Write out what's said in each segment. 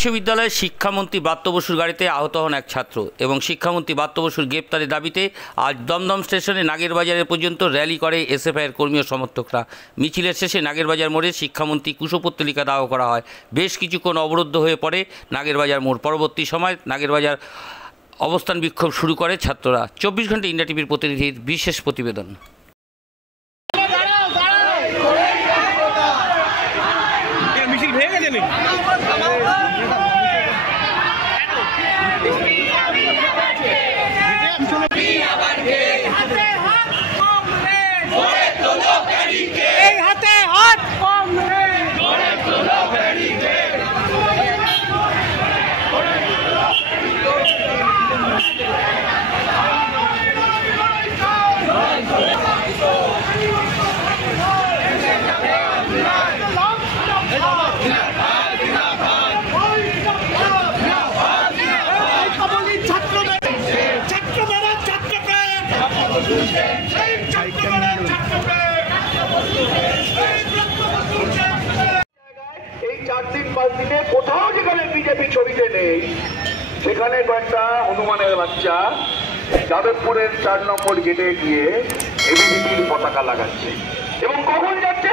বিশ্ববিদ্যালয়ের শিক্ষামন্ত্রী ব্রাত্য বসুর গাড়িতে আহত হন এক ছাত্র এবং শিক্ষামন্ত্রী ব্রাত্য বসুর গ্রেপ্তারের দাবিতে আজ দমদম স্টেশনে নাগেরবাজারের পর্যন্ত র্যালি করে এসএফআইয়ের কর্মী ও সমর্থকরা। মিছিলের শেষে নাগেরবাজার মোড়ে শিক্ষামন্ত্রী কুশপুত্তলিকা দাহ করা হয়। বেশ কিছুক্ষণ অবরুদ্ধ হয়ে পড়ে নাগেরবাজার মোড়। পরবর্তী সময় নাগেরবাজার অবস্থান বিক্ষোভ শুরু করে ছাত্ররা। 24 ঘন্টা ইন্ডিয়া টিভির প্রতিনিধির বিশেষ প্রতিবেদন। এই 4 দিন 5 দিনে কোথাও যেখানে বিজেপি ছবিতে নেই সেখানে কয়েকটা হনুমানের বাচ্চা যাদবপুরের 4 নম্বর গেটে গিয়ে এবিভিপির পতাকা লাগাচ্ছে। এবং কখন যাচ্ছে?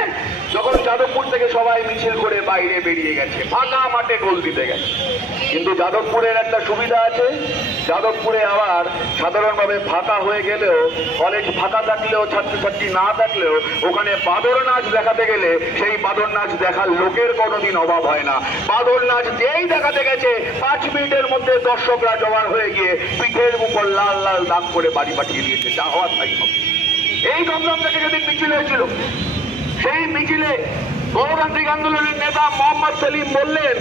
যখন যাদবপুর থেকে সবাই মিছিল করে বাইরে বেরিয়ে গেছে, ফাঁকা মাঠে গোল দিতে গেছে। কিন্তু যাদবপুরের একটা সুবিধা আছে, যাদবপুরে আবার সাধারণভাবে ফাঁকা হয়ে গেলেও, কলেজ ফাঁকা থাকলেও, ছাত্রছাত্রী না থাকলেও ওখানে বাদর নাচ দেখাতে গেলে সেই বাদর নাচ দেখার লোকের কোনোদিন অভাব হয় না। বাদর নাচ যেই দেখাতে গেছে 5 মিনিটের মধ্যে দর্শকরা জোগাড় হয়ে গিয়ে পিঠের উপর লাল লাল দাগ করে বাড়ি পাঠিয়ে দিয়েছে। যা হওয়ার তাই হবে। এই দমদম থেকে যেদিন মিছিল হয়েছিল, সেই মিছিলে গণতান্ত্রিক আন্দোলনের নেতা মোহাম্মদ সেলিম বললেন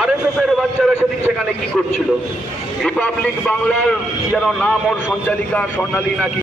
আরএসএস এর বাচ্চারা সেদিন সেখানে কি করছিল। রিপাবলিক বাংলার কি যেন নাম ওর সঞ্চালিকা স্বর্ণালী নাকি।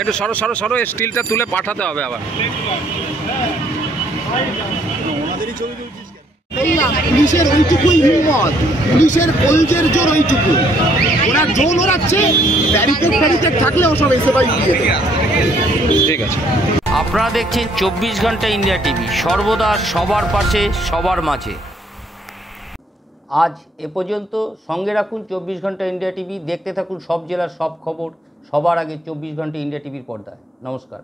একটু সরো সরো সরো, স্টিলটা তুলে পাঠাতে হবে আবার। পুলিশের ওইটুকুই হিম্মত, পুলিশের কলজের জোর ওইটুকু। ওরা জোন ওড়াচ্ছে, ব্যারিকেড থাকলে ওসব এসএফআই দিয়ে দেবে। ঠিক আছে। আপনারা দেখছেন 24 ঘন্টা ইন্ডিয়া টিভি, সর্বদা সবার পাশে সবার মাঝে। আজ এ পর্যন্ত। সঙ্গে রাখুন 24 ঘন্টা ইন্ডিয়া টিভি। দেখতে থাকুন সব জেলার সব খবর সবার আগে 24 ঘন্টা ইন্ডিয়া টিভির পর্দায়। নমস্কার।